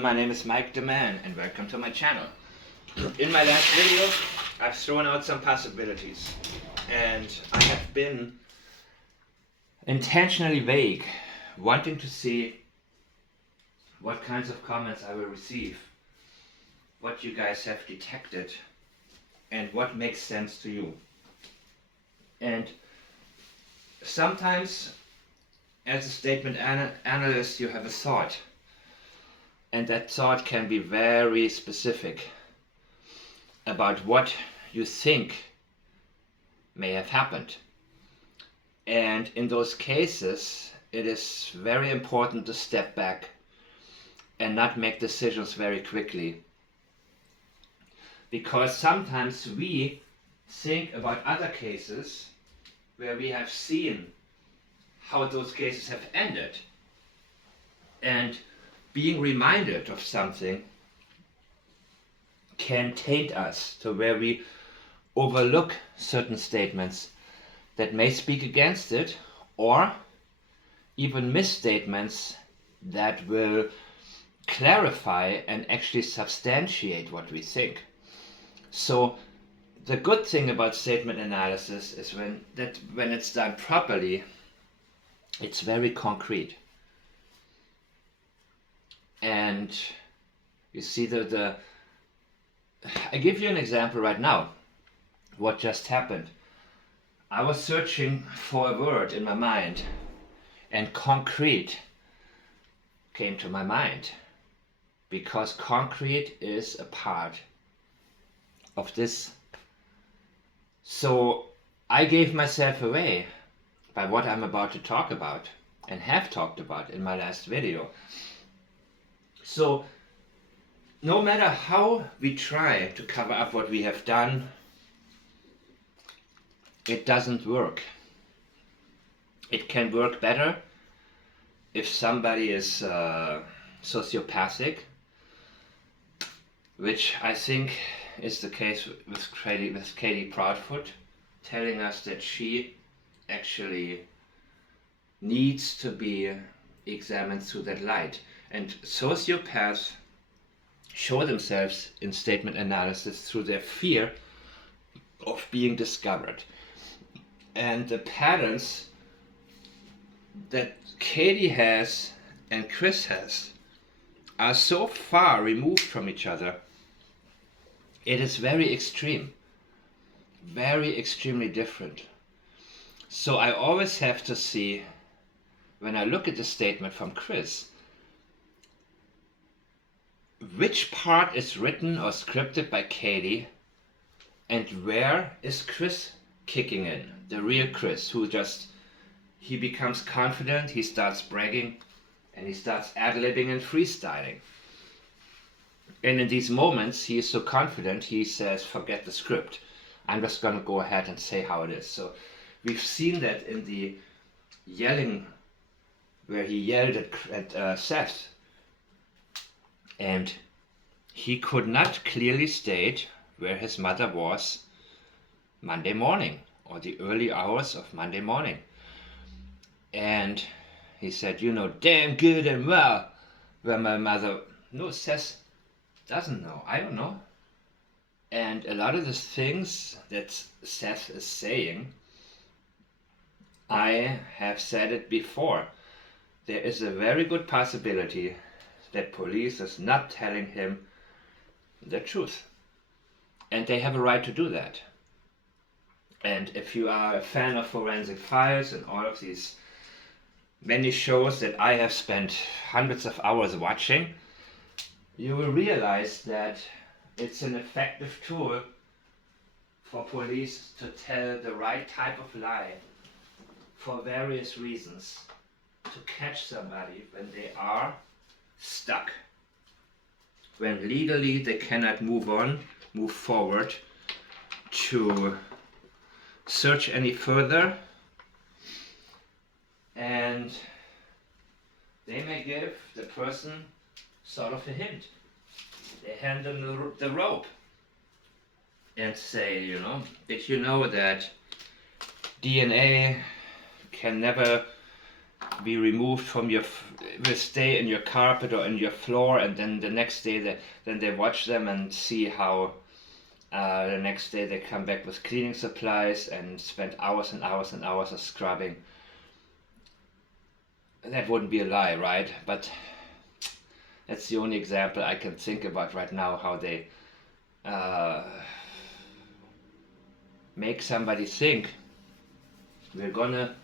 My name is Mike the Man and welcome to my channel. In my last video I've thrown out some possibilities and I have been intentionally vague, wanting to see what kinds of comments I will receive, what you guys have detected and what makes sense to you. And sometimes as a statement analyst you have a thought, and that thought can be very specific about what you think may have happened. And in those cases, it is very important to step back and not make decisions very quickly. Because sometimes we think about other cases where we have seen how those cases have ended. And being reminded of something can taint us to where we overlook certain statements that may speak against it, or even misstatements that will clarify and actually substantiate what we think. So the good thing about statement analysis is when it's done properly, it's very concrete. And you see I give you an example right now. What just happened? I was searching for a word in my mind and concrete came to my mind because concrete is a part of this. So I gave myself away by what I'm about to talk about and have talked about in my last video. So no matter how we try to cover up what we have done, it doesn't work. It can work better if somebody is sociopathic, which I think is the case with Katie Proudfoot, telling us that she actually needs to be examined through that light. And sociopaths show themselves in statement analysis through their fear of being discovered. And the patterns that Katie has and Chris has are so far removed from each other. It is very extreme, very extremely different. So I always have to see, when I look at the statement from Chris, which part is written or scripted by Katie and where is Chris kicking in, the real Chris, who he becomes confident, he starts bragging and he starts ad-libbing and freestyling. And in these moments he is so confident he says, forget the script, I'm just gonna go ahead and say how it is. So we've seen that in the yelling where he yelled at Seth. And he could not clearly state where his mother was Monday morning or the early hours of Monday morning. And he said, you know damn good and well where my mother... No, Seth doesn't know. I don't know. And a lot of the things that Seth is saying, I have said it before. There is a very good possibility that police is not telling him the truth. And they have a right to do that. And if you are a fan of Forensic Files and all of these many shows that I have spent hundreds of hours watching, you will realize that it's an effective tool for police to tell the right type of lie for various reasons, to catch somebody when they are stuck, when legally they cannot move forward to search any further, and they may give the person sort of a hint. They hand them the rope and say, you know, did you know that DNA can never be removed from your, will stay in your carpet or in your floor, and then the next day they watch them and see how the next day they come back with cleaning supplies and spend hours and hours and hours of scrubbing. That wouldn't be a lie, right? But that's the only example I can think about right now, how they make somebody think we're gonna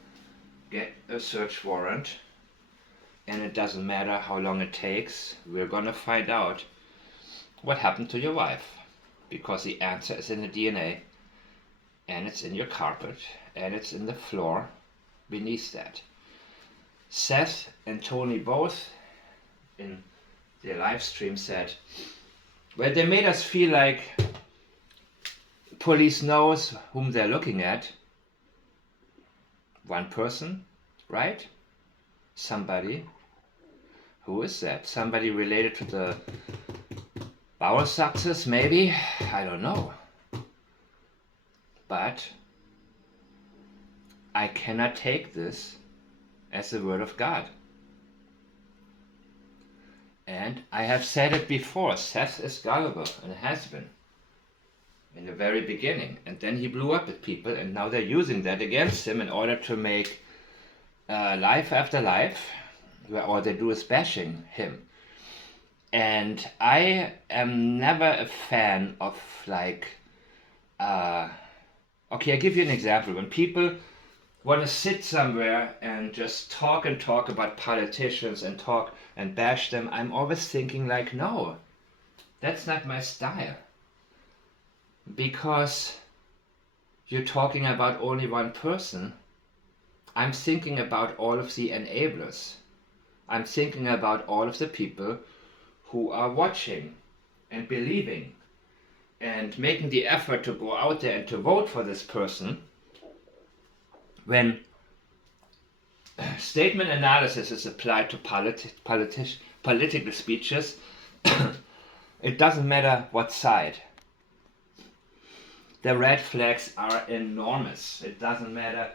get a search warrant and it doesn't matter how long it takes, we're gonna find out what happened to your wife, because the answer is in the DNA, and it's in your carpet, and it's in the floor beneath that. Seth and Tony both in their live stream said, well, they made us feel like police knows whom they're looking at. One person, right? Somebody. Who is that? Somebody related to the bowel success, maybe? I don't know. But I cannot take this as the word of God. And I have said it before, Seth is gullible and has been in the very beginning. And then he blew up at people, and now they're using that against him in order to make life after life, where all they do is bashing him. And I am never a fan of like, okay, I'll give you an example. When people want to sit somewhere and just talk and talk about politicians and talk and bash them, I'm always thinking like, no, that's not my style. Because you're talking about only one person. I'm thinking about all of the enablers. I'm thinking about all of the people who are watching and believing and making the effort to go out there and to vote for this person. When statement analysis is applied to political speeches, it doesn't matter what side. The red flags are enormous. It doesn't matter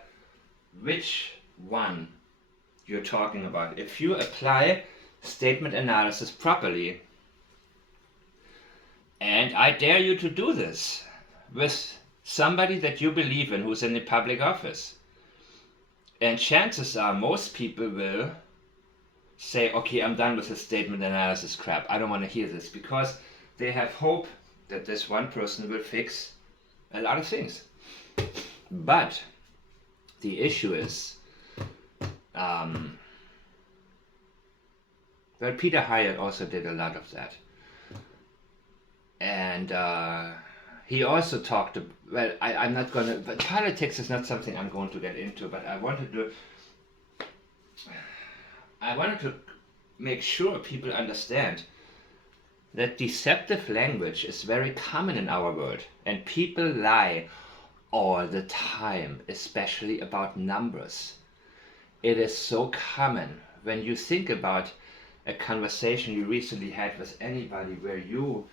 which one you're talking about. If you apply statement analysis properly, and I dare you to do this with somebody that you believe in who's in the public office, and chances are most people will say, okay, I'm done with the statement analysis crap, I don't want to hear this, because they have hope that this one person will fix a lot of things. But the issue is, well, Peter Hyatt also did a lot of that. And he also talked, well, I'm not going to, but politics is not something I'm going to get into, but I wanted to make sure people understand that deceptive language is very common in our world, and people lie all the time, especially about numbers. It is so common. When you think about a conversation you recently had with anybody where you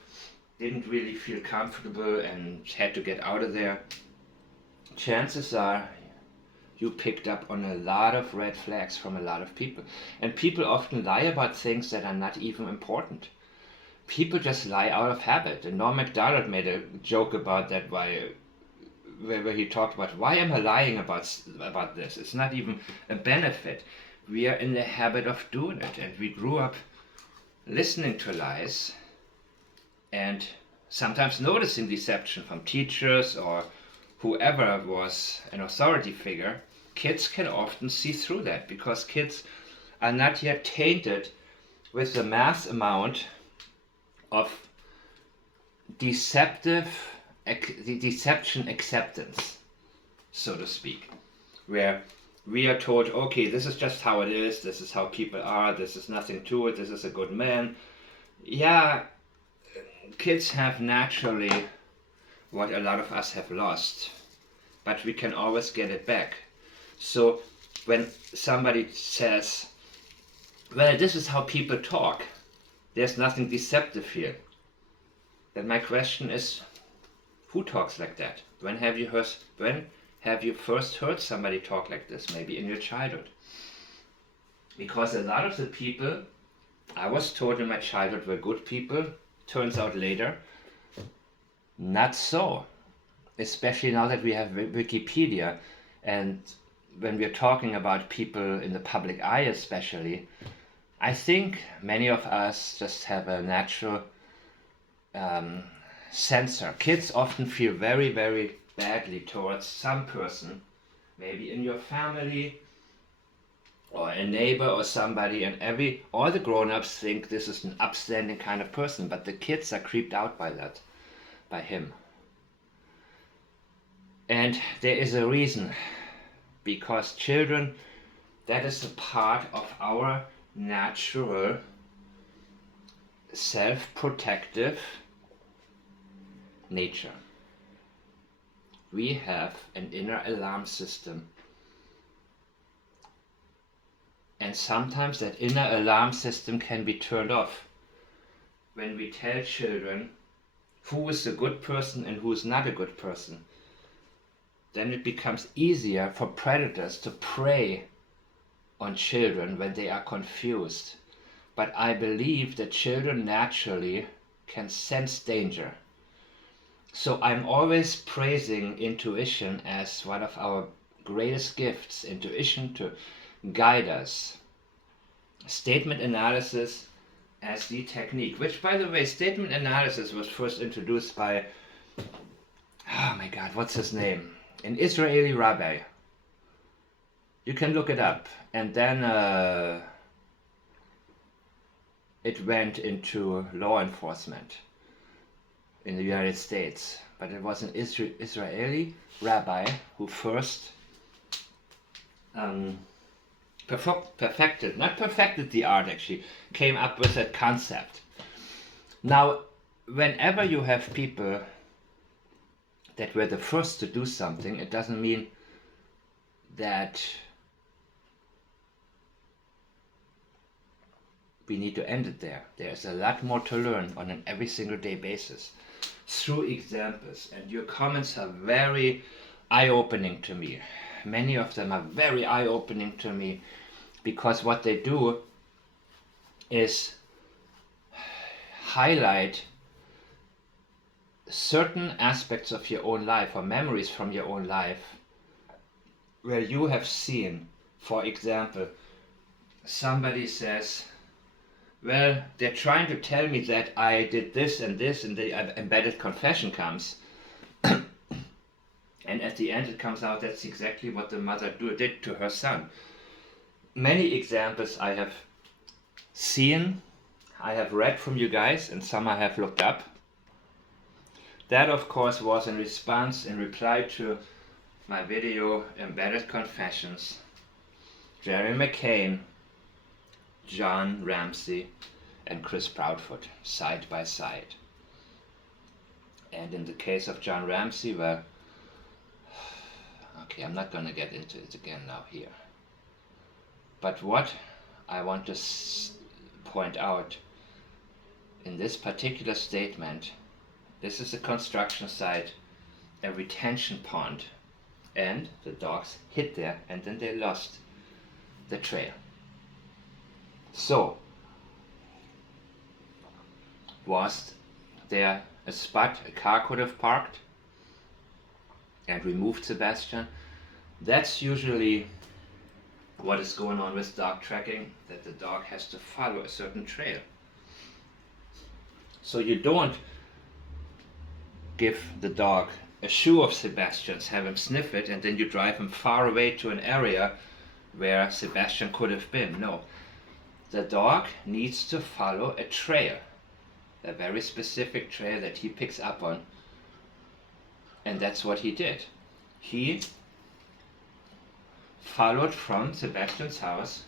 didn't really feel comfortable and had to get out of there, chances are you picked up on a lot of red flags from a lot of people. And people often lie about things that are not even important. People just lie out of habit. And Norm Macdonald made a joke about that, where he talked about, why am I lying about this? It's not even a benefit. We are in the habit of doing it, and we grew up listening to lies and sometimes noticing deception from teachers or whoever was an authority figure. Kids can often see through that because kids are not yet tainted with the mass amount of deception acceptance, so to speak, where we are told, okay, this is just how it is, this is how people are, this is nothing to it, this is a good man. Yeah, kids have naturally what a lot of us have lost, but we can always get it back. So when somebody says, well, this is how people talk, there's nothing deceptive here, then my question is, who talks like that? When have you first heard somebody talk like this? Maybe in your childhood. Because a lot of the people I was taught in my childhood were good people, turns out later, not so. Especially now that we have Wikipedia, and when we're talking about people in the public eye especially, I think many of us just have a natural censor. Kids often feel very, very badly towards some person, maybe in your family or a neighbor or somebody, and all the grown-ups think this is an upstanding kind of person, but the kids are creeped out by that, by him. And there is a reason, because children, that is a part of our natural self-protective nature. We have an inner alarm system. And sometimes that inner alarm system can be turned off when we tell children who is a good person and who is not a good person. Then it becomes easier for predators to prey on children when they are confused. But I believe that children naturally can sense danger. So I'm always praising intuition as one of our greatest gifts, intuition to guide us. Statement analysis as the technique, which, by the way, statement analysis was first introduced by, oh my God, what's his name? An Israeli rabbi. You can look it up. And then it went into law enforcement in the United States. But it was an Israeli rabbi who first perfected the art, actually, came up with that concept. Now, whenever you have people that were the first to do something, it doesn't mean that we need to end it there. There's a lot more to learn on an every single day basis through examples, and your comments are very eye-opening to me. Many of them are very eye-opening to me, because what they do is highlight certain aspects of your own life or memories from your own life where you have seen, for example, somebody says, well, they're trying to tell me that I did this, and the embedded confession comes. And at the end it comes out that's exactly what the mother did to her son. Many examples I have seen, I have read from you guys, and some I have looked up. That, of course, was in reply to my video Embedded Confessions. Jerry McCain, John Ramsey, and Chris Proudfoot, side by side. And in the case of John Ramsey, well, okay, I'm not going to get into it again now here. But what I want to point out in this particular statement, this is a construction site, a retention pond, and the dogs hid there, and then they lost the trail. So, was there a spot a car could have parked and removed Sebastian? That's usually what is going on with dog tracking, that the dog has to follow a certain trail. So you don't give the dog a shoe of Sebastian's, have him sniff it, and then you drive him far away to an area where Sebastian could have been. No. The dog needs to follow a trail, a very specific trail that he picks up on. And that's what he did. He followed from Sebastian's house,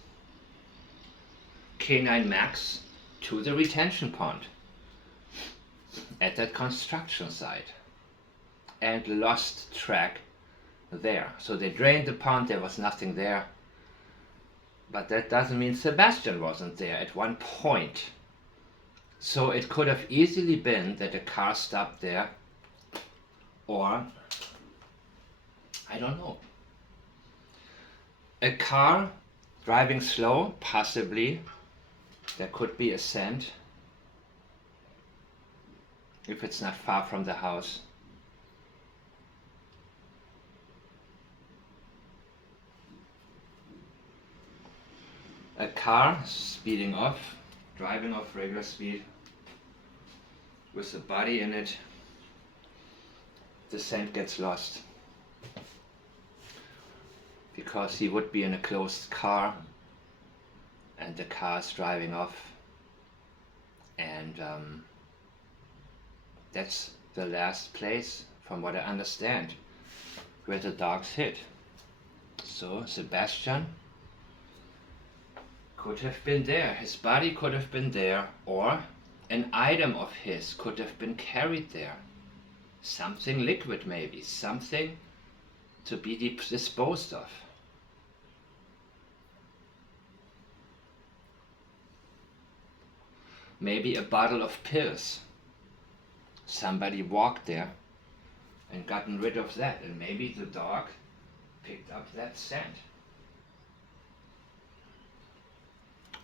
Canine Max, to the retention pond at that construction site, and lost track there. So they drained the pond, there was nothing there. But that doesn't mean Sebastian wasn't there at one point. So it could have easily been that a car stopped there, or, I don't know, a car Driving slow, possibly. There could be a scent if it's not far from the house. A car speeding off, driving off regular speed with a body in it. The scent gets lost because he would be in a closed car and the car is driving off, and that's the last place, from what I understand, where the dogs hid. So Sebastian could have been there, his body could have been there, or an item of his could have been carried there. Something liquid maybe, something to be disposed of. Maybe a bottle of pills. Somebody walked there and gotten rid of that, and maybe the dog picked up that scent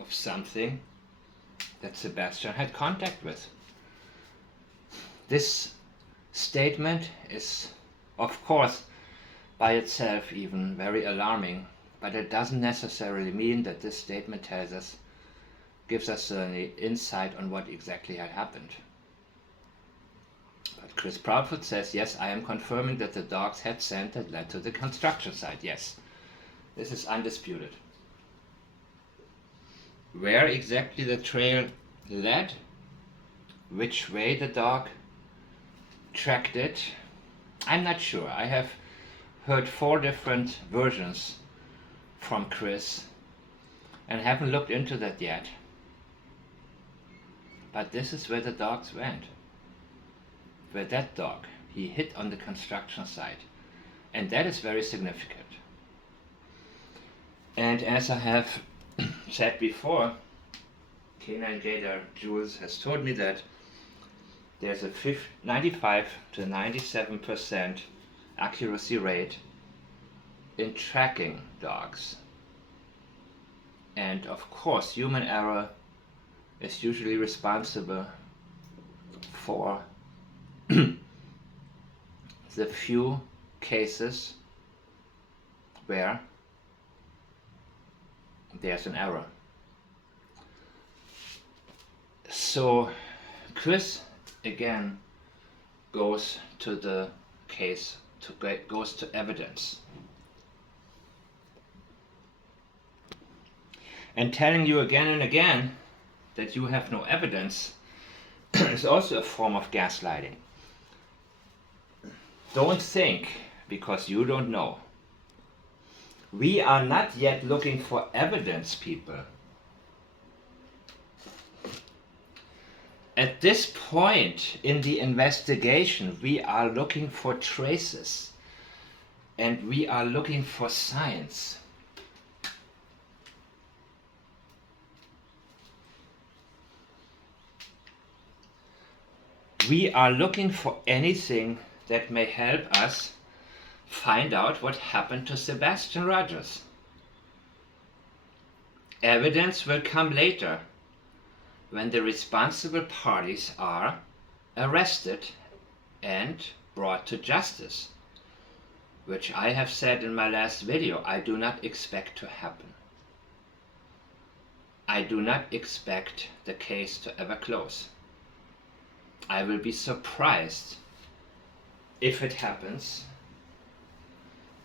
of something that Sebastian had contact with. This statement is, of course, by itself even very alarming, but it doesn't necessarily mean that this statement gives us an insight on what exactly had happened. But Chris Proudfoot says, yes, I am confirming that the dogs had scent that led to the construction site. Yes, this is undisputed. Where exactly the trail led, which way the dog tracked it, I'm not sure. I have heard 4 different versions from Chris and haven't looked into that yet. But this is where the dogs went. Where that dog, he hit on the construction site. And that is very significant. And as I have said before, Canine Gator Jules has told me that there's a 95 to 97% accuracy rate in tracking dogs. And of course, human error is usually responsible for the few cases where there's an error. So Chris again goes to the case, goes to evidence. And telling you again and again that you have no evidence is also a form of gaslighting. Don't think because you don't know. We are not yet looking for evidence, people. At this point in the investigation, we are looking for traces and we are looking for signs. We are looking for anything that may help us find out what happened to Sebastian Rogers. Evidence will come later, when the responsible parties are arrested and brought to justice, which I have said in my last video, I do not expect to happen. I do not expect the case to ever close. I will be surprised if it happens,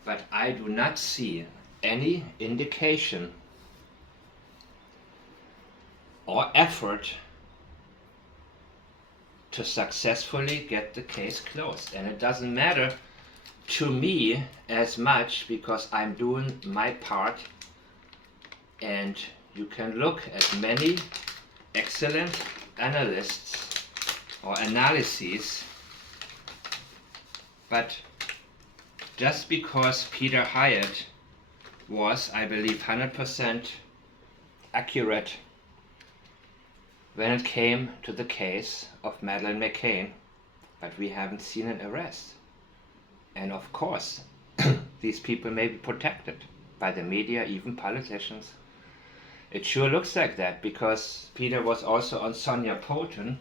but I do not see any indication or effort to successfully get the case closed. And it doesn't matter to me as much because I'm doing my part, and you can look at many excellent analysts or analyses, but just because Peter Hyatt was, I believe, 100% accurate when it came to the case of Madeleine McCann, but we haven't seen an arrest. And of course, these people may be protected by the media, even politicians, It sure looks like that, because Peter was also on Sonia Poton,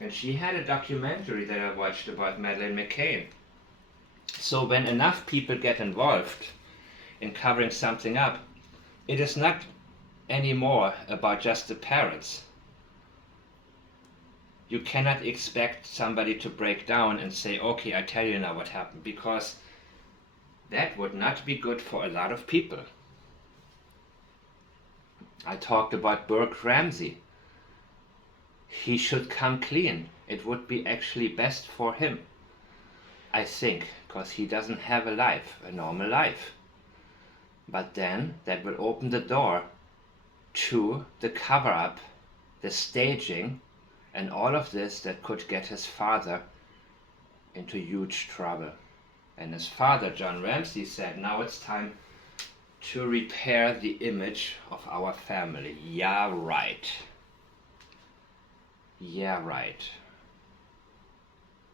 and she had a documentary that I watched about Madeleine McCann. So when enough people get involved in covering something up, it is not anymore about just the parents. You cannot expect somebody to break down and say, okay, I tell you now what happened, because that would not be good for a lot of people. I talked about Burke Ramsey. He should come clean. It would be actually best for him, I think, because he doesn't have a life, a normal life. But then that will open the door to the cover-up, the staging, and all of this that could get his father into huge trouble. And his father, John Ramsey, said, now it's time to repair the image of our family. Yeah, right. Yeah, right.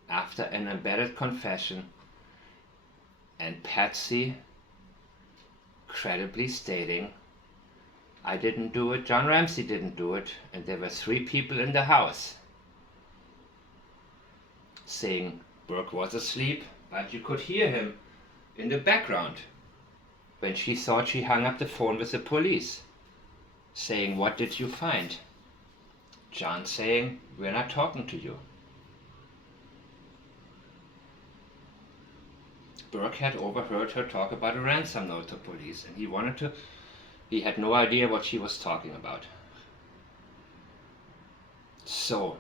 After an embedded confession, and Patsy credibly stating, I didn't do it, John Ramsey didn't do it, and there were 3 people in the house, saying Burke was asleep, but you could hear him in the background when she thought she hung up the phone with the police, saying, what did you find? John saying, we're not talking to you. Burke had overheard her talk about a ransom note to police, and he had no idea what she was talking about. So,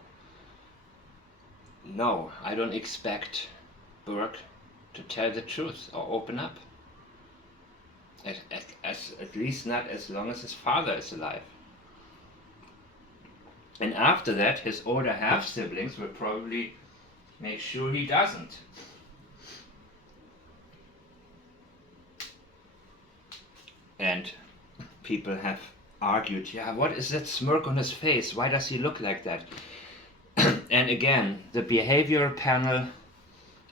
no, I don't expect Burke to tell the truth or open up. At least not as long as his father is alive. And after that, his older half-siblings will probably make sure he doesn't. And people have argued, yeah, what is that smirk on his face? Why does he look like that? And again, the behavioral panel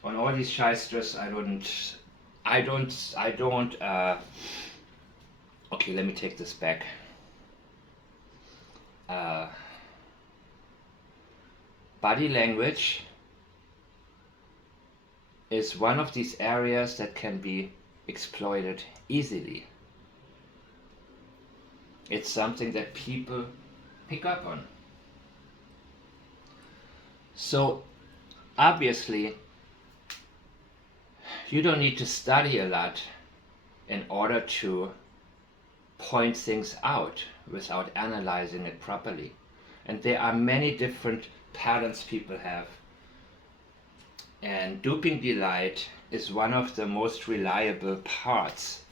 on all these shysters, okay, let me take this back. Body language is one of these areas that can be exploited easily. It's something that people pick up on. So, obviously, you don't need to study a lot in order to point things out without analyzing it properly. And there are many different patterns people have. And duping delight is one of the most reliable parts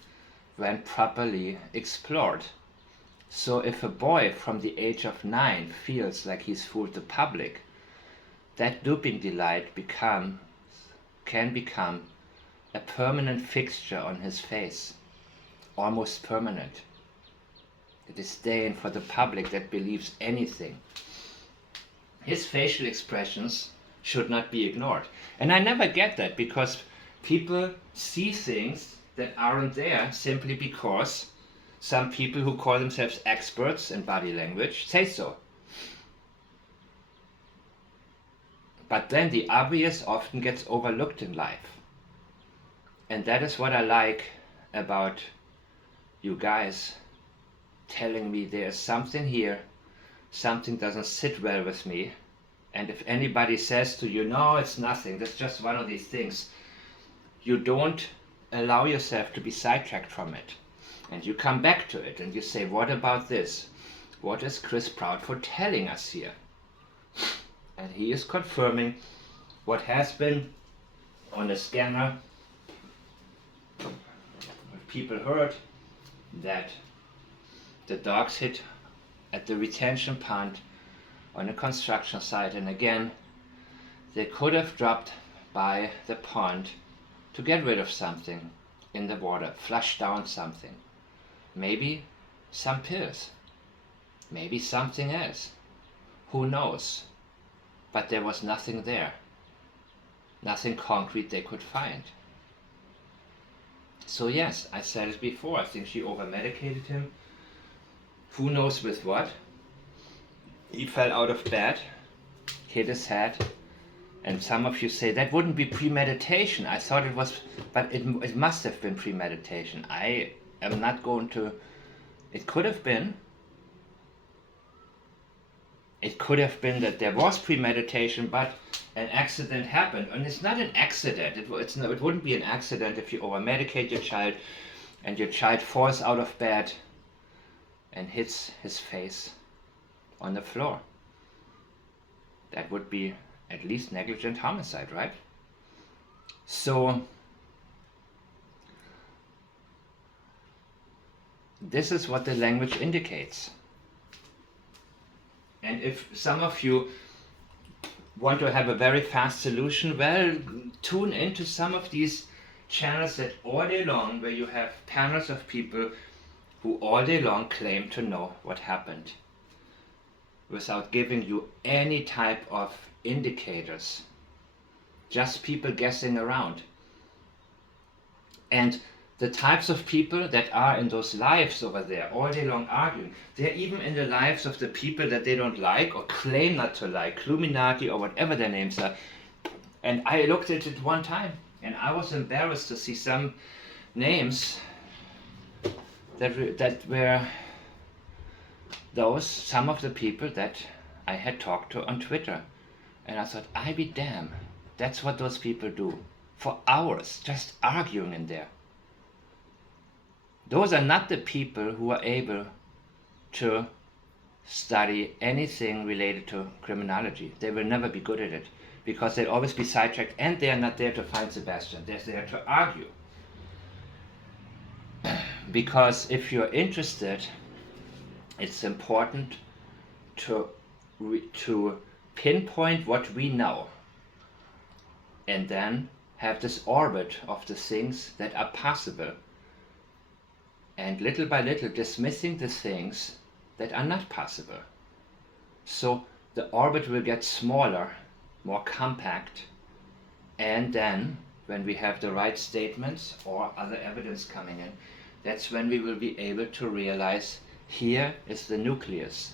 when properly explored. So if a boy from the age of 9 feels like he's fooled the public, that duping delight can become a permanent fixture on his face, almost permanent. A disdain for the public that believes anything. His facial expressions should not be ignored. And I never get that, because people see things that aren't there simply because some people who call themselves experts in body language say so. But then the obvious often gets overlooked in life. And that is what I like about you guys telling me there's something here, something doesn't sit well with me. And if anybody says to you, no, it's nothing, that's just one of these things, you don't allow yourself to be sidetracked from it. And you come back to it and you say, what about this? What is Chris Proudfoot telling us here? And he is confirming what has been on the scanner. People heard that the dogs hit at the retention pond on a construction site, and again, they could have dropped by the pond to get rid of something in the water, flush down something. Maybe some pills, maybe something else, who knows? But there was nothing there, nothing concrete they could find. So yes, I said it before, I think she over-medicated him Who knows with what? He fell out of bed, hit his head, and some of you say that wouldn't be premeditation. I thought it was, but it must have been premeditation. I am not going to. It could have been. It could have been that there was premeditation, but an accident happened. And it's not an accident. It wouldn't be an accident if you over-medicate your child and your child falls out of bed and hits his face on the floor. That would be at least negligent homicide, right? So this is what the language indicates. And if some of you want to have a very fast solution, well, tune into some of these channels that all day long, where you have panels of people who all day long claim to know what happened without giving you any type of indicators. Just people guessing around. And the types of people that are in those lives over there all day long arguing, they're even in the lives of the people that they don't like or claim not to like, Illuminati or whatever their names are. And I looked at it one time and I was embarrassed to see some names that were some of the people that I had talked to on Twitter. And I thought, I be damned, that's what those people do for hours, just arguing in there. Those are not the people who are able to study anything related to criminology. They will never be good at it because they'll always be sidetracked, and they're not there to find Sebastian. They're there to argue. Because if you're interested, it's important to pinpoint what we know and then have this orbit of the things that are possible, and little by little dismissing the things that are not possible. So the orbit will get smaller, more compact, and then when we have the right statements or other evidence coming in, that's when we will be able to realize here is the nucleus.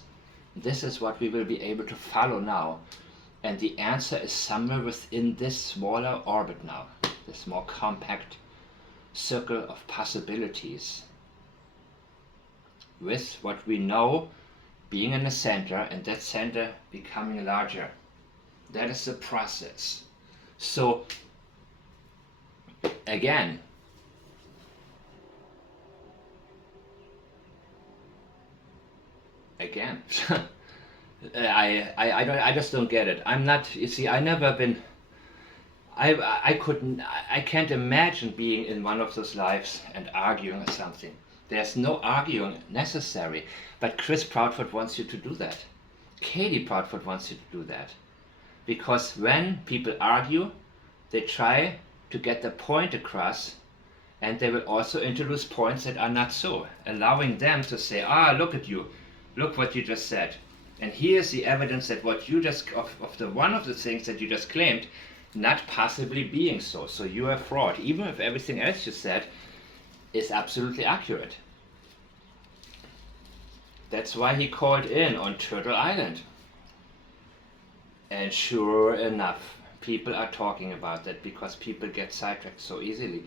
This is what we will be able to follow now. And the answer is somewhere within this smaller orbit now, this more compact circle of possibilities. With what we know being in the center, and that center becoming larger. That is the process. So, again, I just don't get it. I'm not, you see, I can't imagine being in one of those lives and arguing or something. There's no arguing necessary, but Chris Proudford wants you to do that. Katie Proudford wants you to do that. Because when people argue, they try to get the point across, and they will also introduce points that are not so, allowing them to say, look at you, look what you just said. And here's the evidence that what you just, of one of the things that you just claimed, not possibly being so. So you are fraud, even if everything else you said is absolutely accurate. That's why he called in on Turtle Island. And sure enough, people are talking about that because people get sidetracked so easily.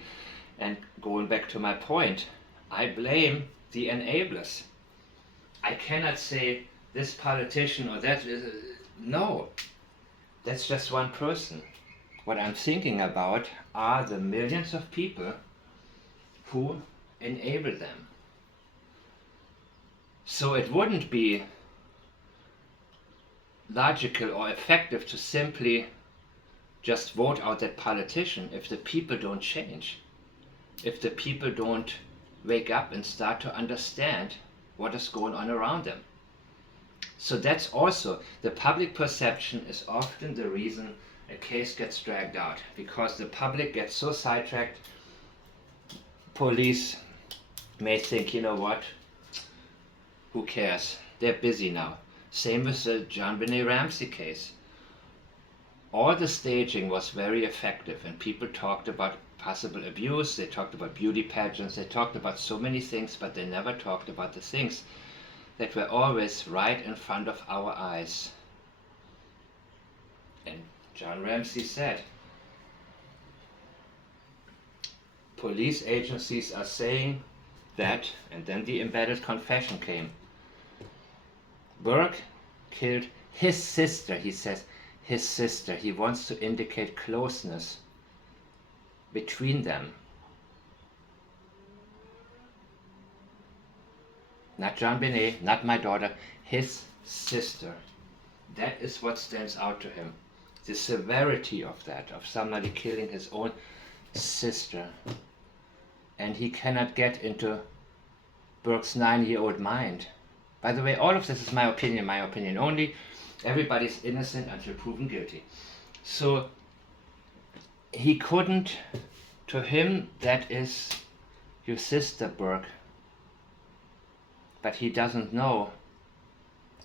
And going back to my point, I blame the enablers. I cannot say this politician or that is, no, that's just one person. What I'm thinking about are the millions of people who enable them. So it wouldn't be logical or effective to simply just vote out that politician if the people don't change, if the people don't wake up and start to understand what is going on around them. So that's also, the public perception is often the reason a case gets dragged out, because the public gets so sidetracked. Police may think, you know what, who cares, they're busy now. Same with the John Benet Ramsey case. All the staging was very effective, and people talked about possible abuse, they talked about beauty pageants, they talked about so many things, but they never talked about the things that were always right in front of our eyes. And John Ramsey said, police agencies are saying that, and then the embedded confession came. Burke killed his sister, he says, his sister. He wants to indicate closeness between them. Not John Benet, not my daughter, his sister. That is what stands out to him. The severity of that, of somebody killing his own sister. And he cannot get into Burke's 9-year-old mind. By the way, all of this is my opinion only. Everybody's innocent until proven guilty. So he couldn't, to him, that is your sister, Burke. But he doesn't know.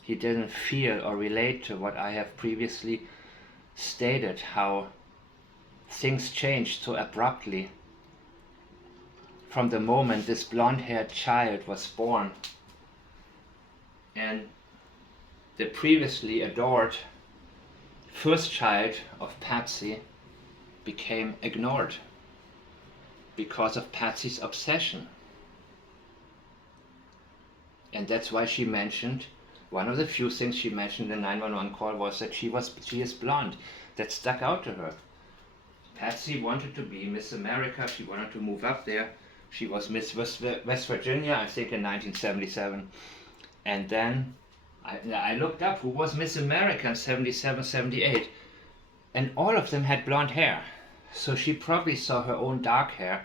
He didn't feel or relate to what I have previously stated, how things changed so abruptly from the moment this blonde-haired child was born, and the previously adored first child of Patsy became ignored because of Patsy's obsession. And that's why she mentioned, one of the few things she mentioned in the 911 call was that she is blonde. That stuck out to her. Patsy wanted to be Miss America. She wanted to move up there. She was Miss West Virginia, I think, in 1977. And then I looked up who was Miss America in 77, 78. And all of them had blonde hair. So she probably saw her own dark hair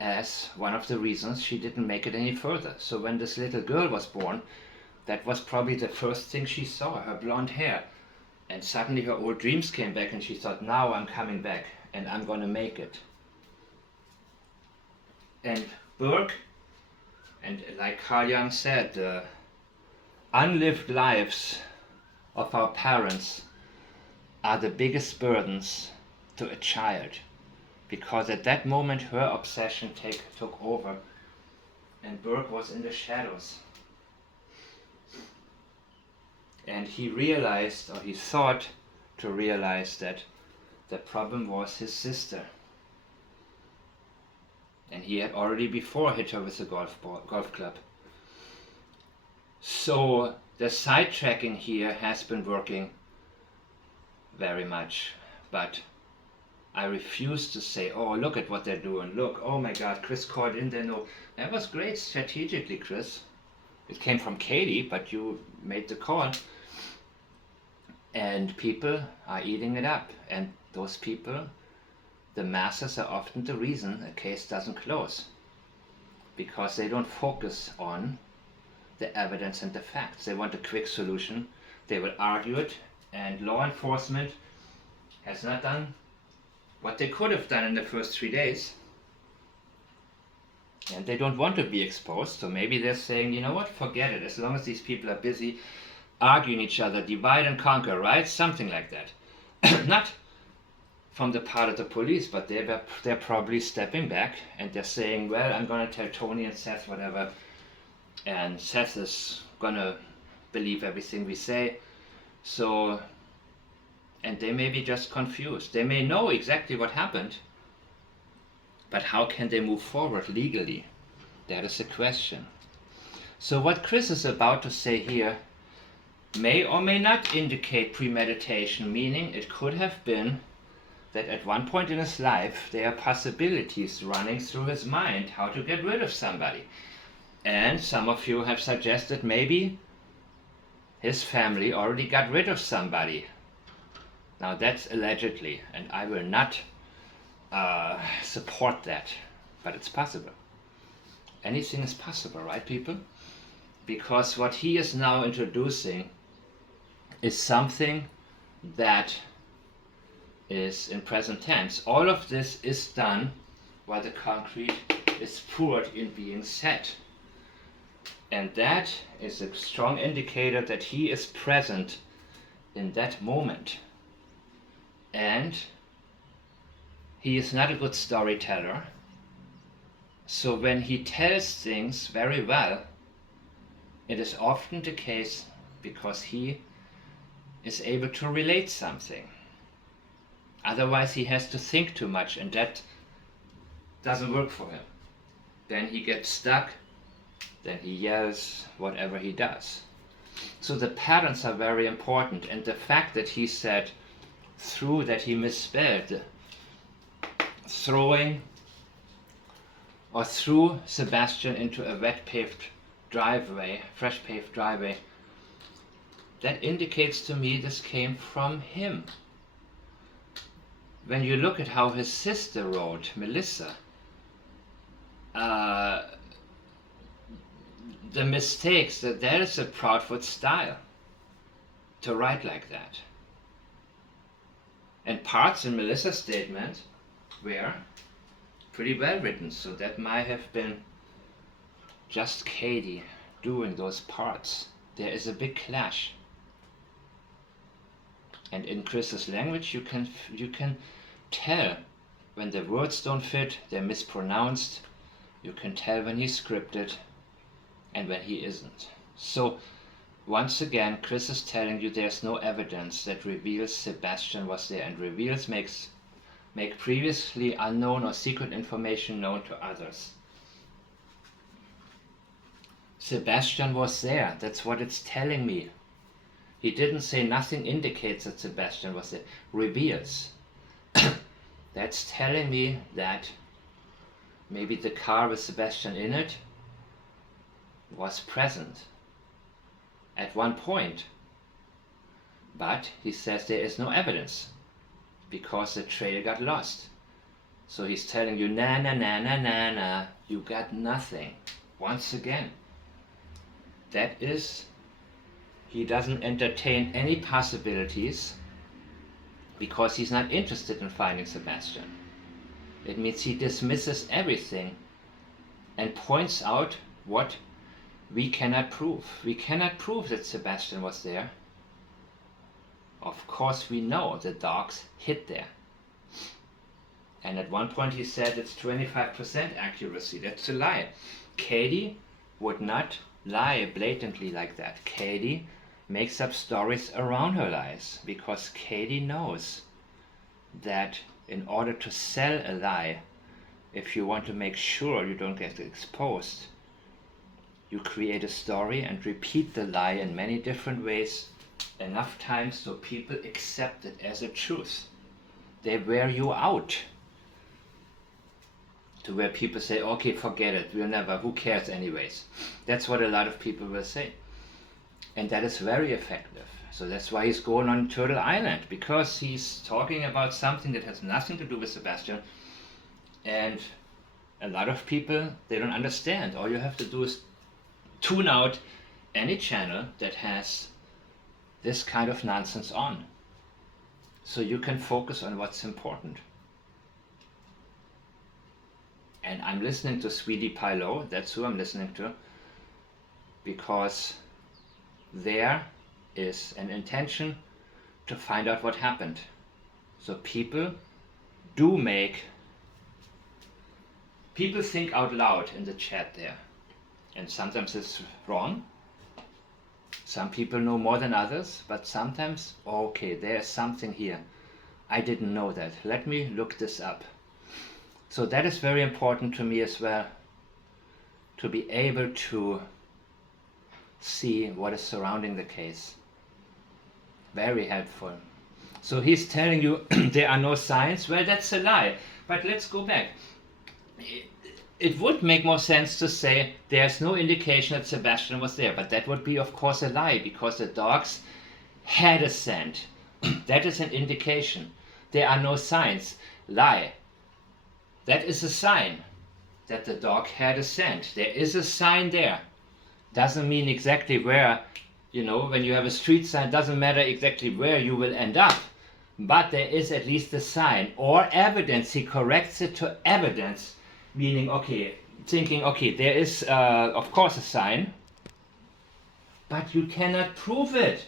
as one of the reasons she didn't make it any further. So when this little girl was born, that was probably the first thing she saw, her blonde hair. And suddenly her old dreams came back and she thought, now I'm coming back and I'm gonna make it. And Burke, and like Carl Jung said, the unlived lives of our parents are the biggest burdens to a child. Because at that moment her obsession took over and Burke was in the shadows. And he realized, or he thought to realize, that the problem was his sister. And he had already before hit her with a golf club. So the sidetracking here has been working very much. But I refuse to say, oh, look at what they're doing. Look, oh my God, Chris called in there. No, that was great strategically, Chris. It came from Katie, but you made the call. And people are eating it up. And those people, the masses, are often the reason a case doesn't close. Because they don't focus on the evidence and the facts. They want a quick solution. They will argue it. And law enforcement has not done what they could have done in the first 3 days. And they don't want to be exposed. So maybe they're saying, you know what, forget it. As long as these people are busy arguing each other, divide and conquer, right? Something like that. Not from the part of the police, but they're probably stepping back and they're saying, well, I'm going to tell Tony and Seth whatever, and Seth is going to believe everything we say. So, and they may be just confused. They may know exactly what happened, but how can they move forward legally? That is the question. So what Chris is about to say here may or may not indicate premeditation, meaning it could have been that at one point in his life there are possibilities running through his mind how to get rid of somebody. And some of you have suggested maybe his family already got rid of somebody. Now that's allegedly, and I will not support that, but it's possible. Anything is possible, right, people? Because what he is now introducing is something that is in present tense. All of this is done while the concrete is poured in being set. And that is a strong indicator that he is present in that moment. And he is not a good storyteller. So when he tells things very well, It is often the case because he is able to relate something. Otherwise he has to think too much, and that doesn't work for him. Then he gets stuck, then he yells, whatever he does. So the patterns are very important, and the fact that he said through, that he misspelled throwing or threw Sebastian into a wet paved driveway, fresh paved driveway, that indicates to me this came from him. When you look at how his sister wrote, Melissa, the mistakes, that there is a Proudfoot style to write like that. And parts in Melissa's statement were pretty well written, so that might have been just Katie doing those parts. There is a big clash. And in Chris's language you can tell when the words don't fit, they're mispronounced. You can tell when he's scripted and when he isn't. So once again, Chris is telling you there's no evidence that reveals Sebastian was there, and reveals make previously unknown or secret information known to others. Sebastian was there, that's what it's telling me. He didn't say nothing indicates that Sebastian was there. Reveals. That's telling me that maybe the car with Sebastian in it was present at one point. But he says there is no evidence because the trail got lost. So he's telling you, na na na na na na, you got nothing. Once again, that is, he doesn't entertain any possibilities because he's not interested in finding Sebastian. It means he dismisses everything and points out what we cannot prove. We cannot prove that Sebastian was there. Of course we know the dogs hid there. And at one point he said it's 25% accuracy. That's a lie. Katie would not lie blatantly like that. Katie makes up stories around her lies because Katie knows that in order to sell a lie, if you want to make sure you don't get exposed, you create a story and repeat the lie in many different ways enough times so people accept it as a truth. They wear you out to where people say, okay, forget it, we'll never, who cares anyways. That's what a lot of people will say. And that is very effective. So that's why he's going on Turtle Island, because he's talking about something that has nothing to do with Sebastian. And a lot of people, they don't understand. All you have to do is tune out any channel that has this kind of nonsense on, so you can focus on what's important. And I'm listening to Sweetie Pie Low, that's who I'm listening to, because there is an intention to find out what happened. So people think out loud in the chat there, and sometimes it's wrong. Some people know more than others, but sometimes, okay, there's something here. I didn't know that. Let me look this up. So that is very important to me as well, to be able to see what is surrounding the case. Very helpful. So he's telling you there are no signs. Well, that's a lie. But let's go back. It would make more sense to say there's no indication that Sebastian was there, but that would be of course a lie, because the dogs had a scent. That is an indication. There are no signs. Lie. That is a sign that the dog had a scent. There is a sign there. Doesn't mean exactly where, when you have a street sign, doesn't matter exactly where you will end up, but there is at least a sign or evidence. He corrects it to evidence, meaning, there is of course a sign, but you cannot prove it.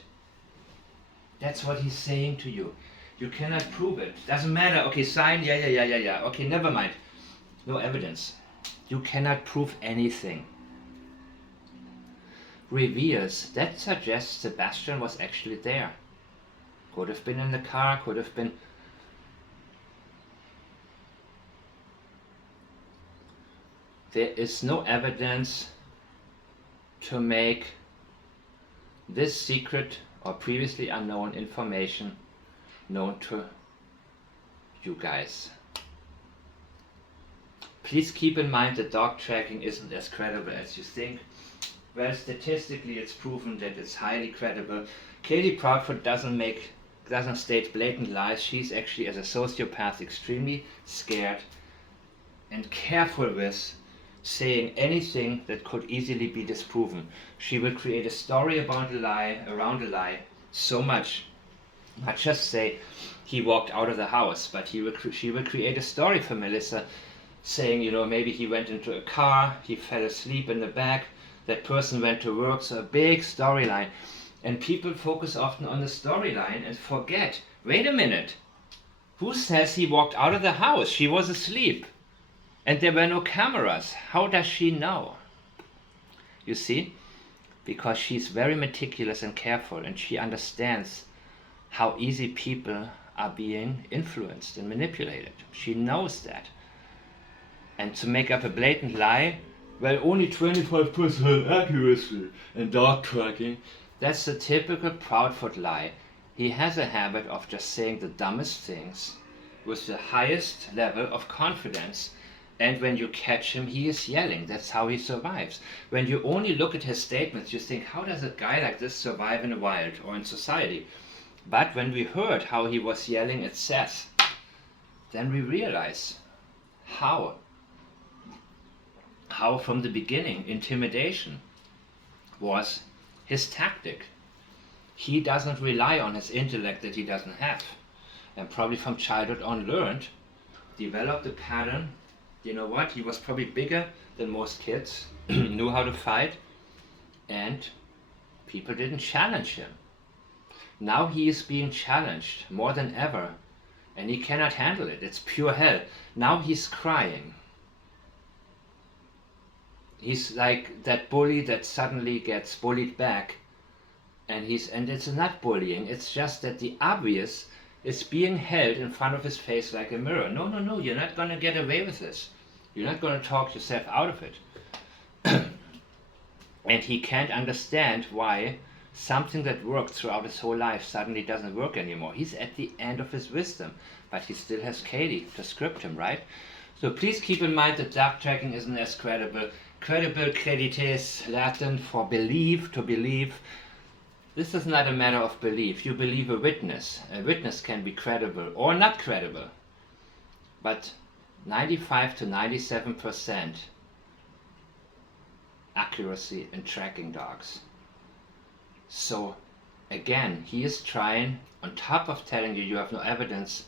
That's what he's saying to you. You cannot prove it. Doesn't matter. Okay, sign, yeah. Okay, never mind. No evidence. You cannot prove anything. reveals, that suggests Sebastian was actually there. Could have been in the car, could have been... There is no evidence to make this secret or previously unknown information known to you guys. Please keep in mind that dog tracking isn't as credible as you think. Well, statistically it's proven that it's highly credible. Katie Proudfoot doesn't state blatant lies. She's actually, as a sociopath, extremely scared and careful with saying anything that could easily be disproven. She will create a story about a lie, around a lie, so much. Not just say he walked out of the house, but she will create a story for Melissa, saying, you know, maybe he went into a car, he fell asleep in the back, that person went to work, so a big storyline. And people focus often on the storyline and forget, wait a minute, who says he walked out of the house? She was asleep. And there were no cameras. How does she know? You see? Because she's very meticulous and careful, and she understands how easy people are being influenced and manipulated. She knows that. And to make up a blatant lie, well, only 25% accuracy in dog tracking, that's the typical Proudfoot lie. He has a habit of just saying the dumbest things with the highest level of confidence. And when you catch him, he is yelling. That's how he survives. When you only look at his statements, you think, how does a guy like this survive in the wild or in society? But when we heard how he was yelling at Seth, then we realize how from the beginning intimidation was his tactic. He doesn't rely on his intellect that he doesn't have, and probably from childhood on learned, developed a pattern. You know what? He was probably bigger than most kids, knew how to fight, and people didn't challenge him. Now he is being challenged more than ever, and he cannot handle it. It's pure hell. Now he's crying. He's like that bully that suddenly gets bullied back, and it's not bullying, it's just that the obvious is being held in front of his face like a mirror. No, you're not going to get away with this. You're not going to talk yourself out of it. And he can't understand why something that worked throughout his whole life suddenly doesn't work anymore. He's at the end of his wisdom, but he still has Katie to script him, right? So please keep in mind that dog tracking isn't as credible. Credible, credites, Latin for believe, to believe. This is not a matter of belief. You believe a witness. A witness can be credible or not credible. But 95 to 97% accuracy in tracking dogs. So again, he is trying, on top of telling you you have no evidence,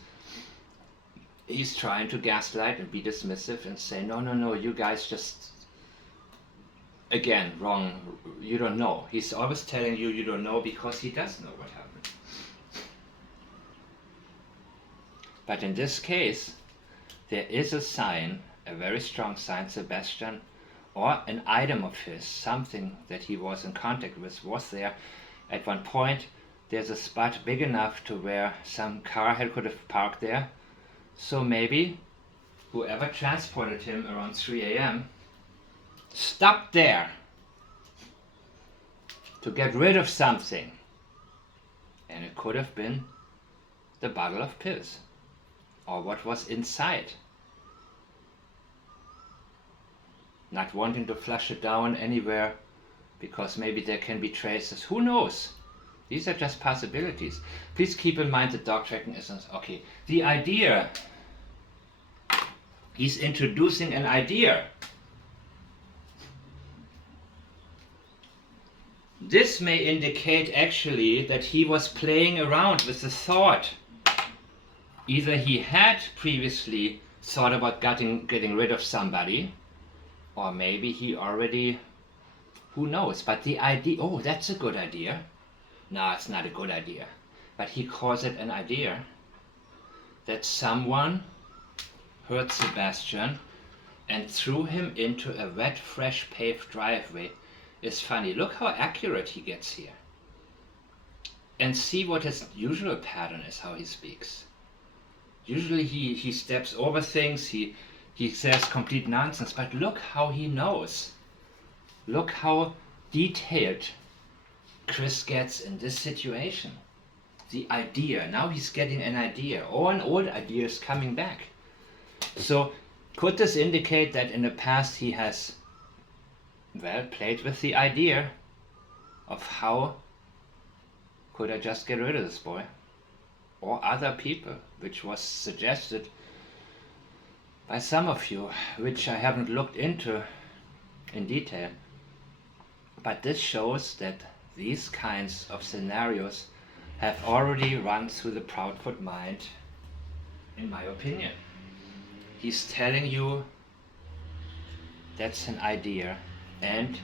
he's trying to gaslight and be dismissive and say, no, you guys just, again, wrong, you don't know. He's always telling you you don't know because he does know what happened. But in this case, there is a sign, a very strong sign, Sebastian, or an item of his, something that he was in contact with was there. At one point, there's a spot big enough to where some car could have parked there. So maybe whoever transported him around 3 a.m. stopped there to get rid of something. And it could have been the bottle of pills, or what was inside. Not wanting to flush it down anywhere because maybe there can be traces. Who knows? These are just possibilities. Please keep in mind that dog tracking isn't okay. The idea, he's introducing an idea. This may indicate actually that he was playing around with the thought. Either he had previously thought about getting rid of somebody, or maybe he already, who knows, but the idea, oh, that's a good idea. No, it's not a good idea, but he calls it an idea, that someone heard Sebastian and threw him into a wet, fresh paved driveway is funny. Look how accurate he gets here. And see what his usual pattern is, how he speaks. Usually he steps over things, he says complete nonsense, but look how he knows. Look how detailed Chris gets in this situation. The idea, now he's getting an idea, or an old idea is coming back. So could this indicate that in the past he has, well, played with the idea of how could I just get rid of this boy? Or other people, which was suggested by some of you, which I haven't looked into in detail. But this shows that these kinds of scenarios have already run through the Proudfoot mind, in my opinion. He's telling you that's an idea, and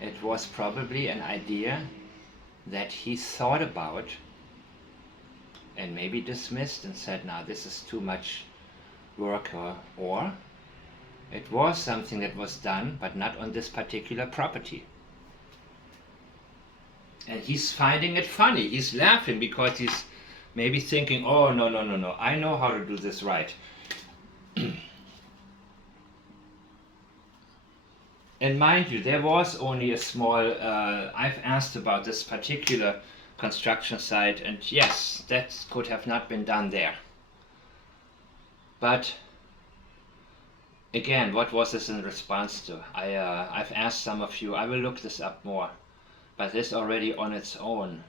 it was probably an idea that he thought about and maybe dismissed and said, "Now this is too much work," or it was something that was done but not on this particular property. And he's finding it funny. He's laughing because he's maybe thinking, "Oh, no, I know how to do this right." And mind you, there was only a small, I've asked about this particular construction site, and yes, that could have not been done there. But again, what was this in response to? I've asked some of you, I will look this up more, but this already on its own,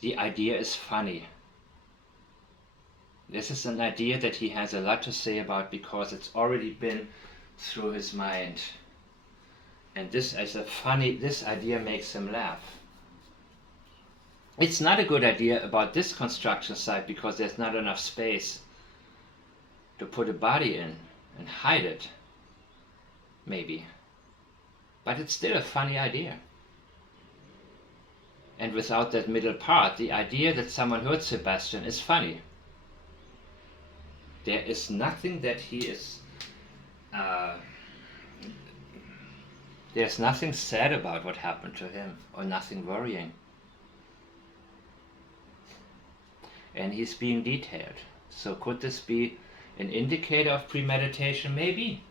the idea is funny. This is an idea that he has a lot to say about because it's already been through his mind. And this idea makes him laugh. It's not a good idea about this construction site because there's not enough space to put a body in and hide it, maybe. But it's still a funny idea. And without that middle part, the idea that someone hurt Sebastian is funny. There is nothing that he is... there's nothing sad about what happened to him, or nothing worrying. And he's being detailed. So could this be an indicator of premeditation? Maybe.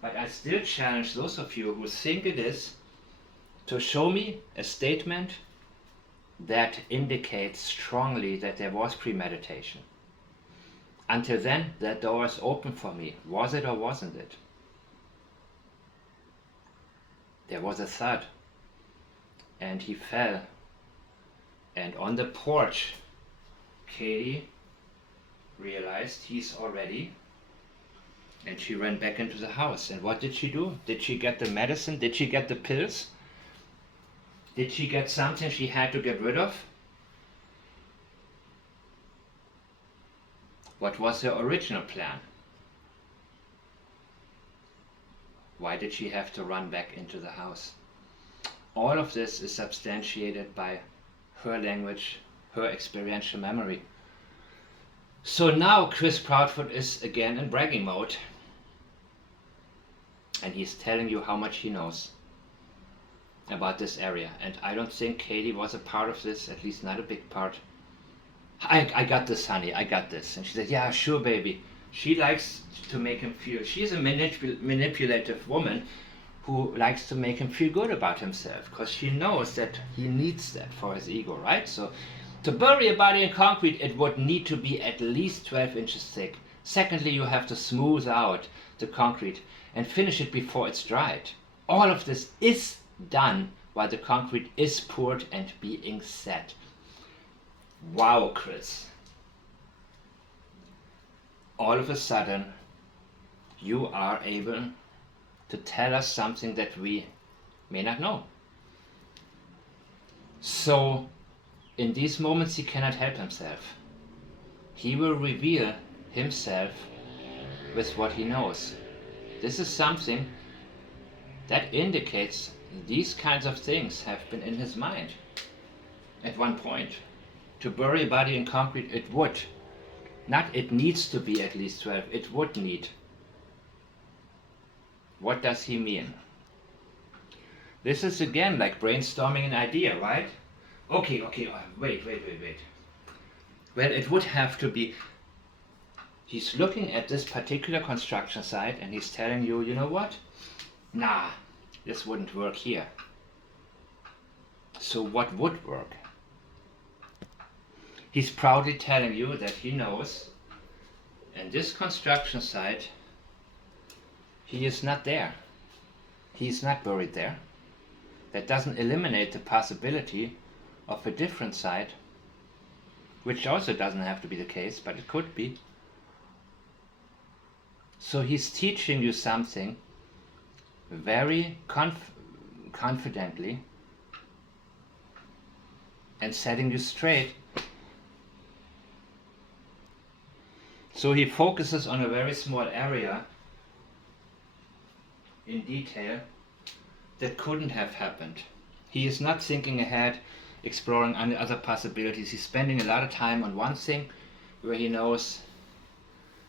But I still challenge those of you who think it is to show me a statement that indicates strongly that there was premeditation. Until then, that door is open for me. Was it or wasn't it? There was a thud, and he fell. And on the porch, Katie realized he's already, and she ran back into the house. And what did she do? Did she get the medicine? Did she get the pills? Did she get something she had to get rid of? What was her original plan? Why did she have to run back into the house? All of this is substantiated by her language, her experiential memory. So now Chris Proudfoot is again in bragging mode. And he's telling you how much he knows about this area. And I don't think Katie was a part of this, at least not a big part. I got this, honey, I got this. And she said, "Yeah, sure, baby." She likes to make him feel, she's a manipulative woman who likes to make him feel good about himself, because she knows that he needs that for his ego, right? So to bury a body in concrete, it would need to be at least 12 inches thick. Secondly, you have to smooth out the concrete and finish it before it's dried. All of this is done while the concrete is poured and being set. Wow, Chris. All of a sudden, you are able to tell us something that we may not know. So, in these moments, he cannot help himself. He will reveal himself with what he knows. This is something that indicates these kinds of things have been in his mind at one point. To bury a body in concrete, it would. Not it needs to be at least 12, it would need. What does he mean? This is again like brainstorming an idea, right? Okay, wait. Well, it would have to be, he's looking at this particular construction site and he's telling you, you know what? Nah, this wouldn't work here. So what would work? He's proudly telling you that he knows, and this construction site, he is not there. He's not buried there. That doesn't eliminate the possibility of a different site, which also doesn't have to be the case, but it could be. So he's teaching you something very confidently and setting you straight. So he focuses on a very small area in detail that couldn't have happened. He is not thinking ahead, exploring other possibilities. He's spending a lot of time on one thing where he knows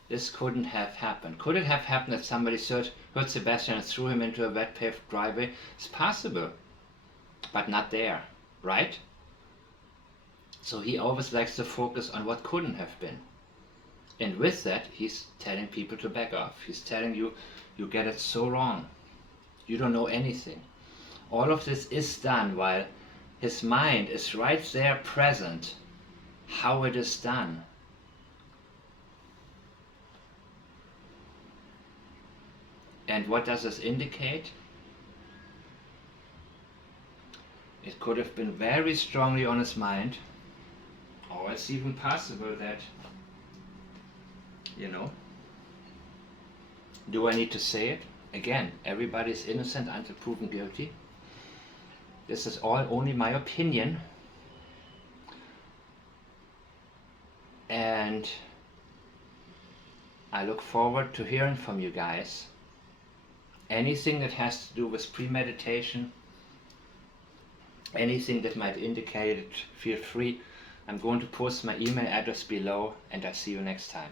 this couldn't have happened. Could it have happened that somebody heard Sebastian and threw him into a wet paved driveway? It's possible, but not there, right? So he always likes to focus on what couldn't have been. And with that, he's telling people to back off. He's telling you, you get it so wrong. You don't know anything. All of this is done while his mind is right there present, how it is done. And what does this indicate? It could have been very strongly on his mind, or it's even possible that, you know, do I need to say it? Again, everybody is innocent until proven guilty. This is all only my opinion. And I look forward to hearing from you guys. Anything that has to do with premeditation, anything that might indicate it, feel free. I'm going to post my email address below, and I'll see you next time.